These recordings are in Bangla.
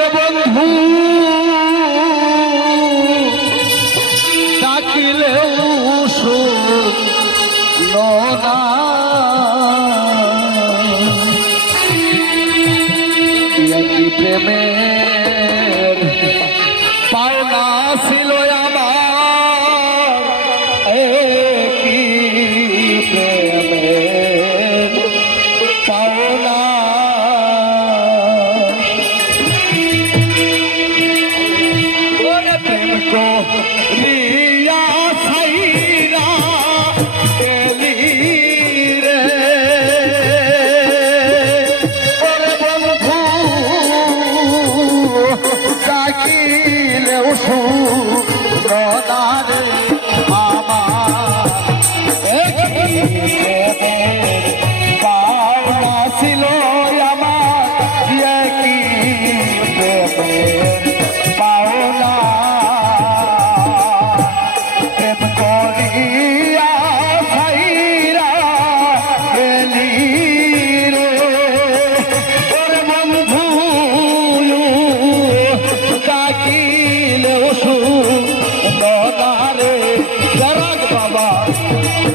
আমার বন্ধু ডাকিলেও না প্রেমের পাওনা ছিল ফুল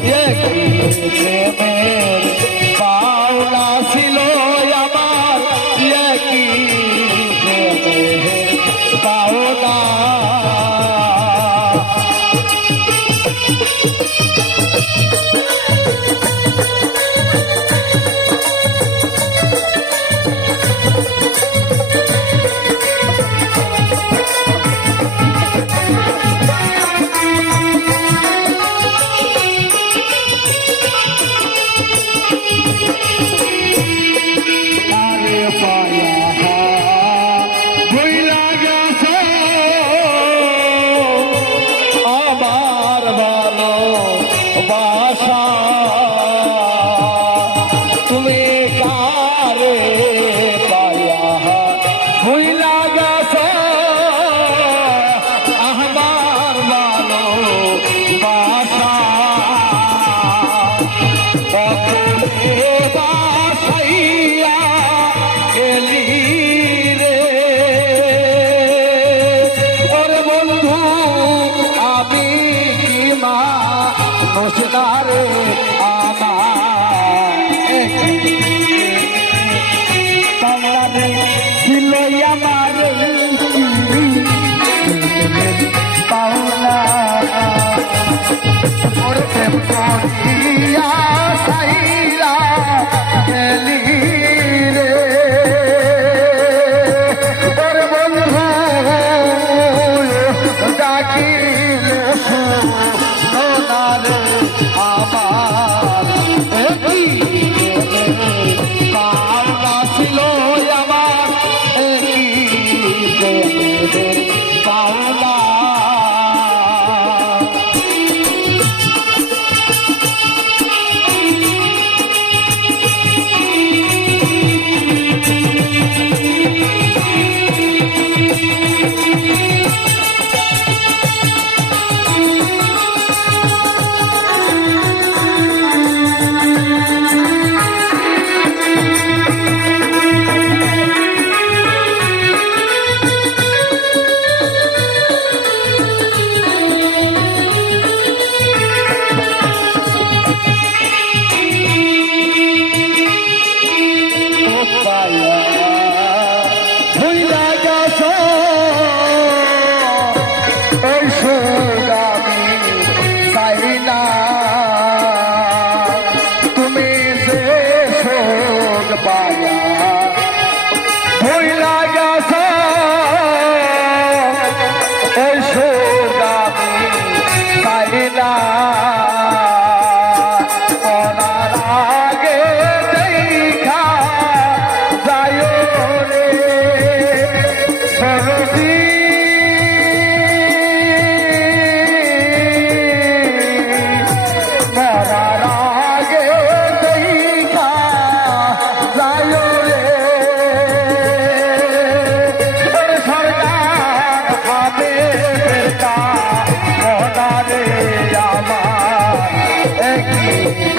Yeah. খোদারে আমার ছিল আমার পাওনা ওর প্রেম করিয়া সাই Thank you.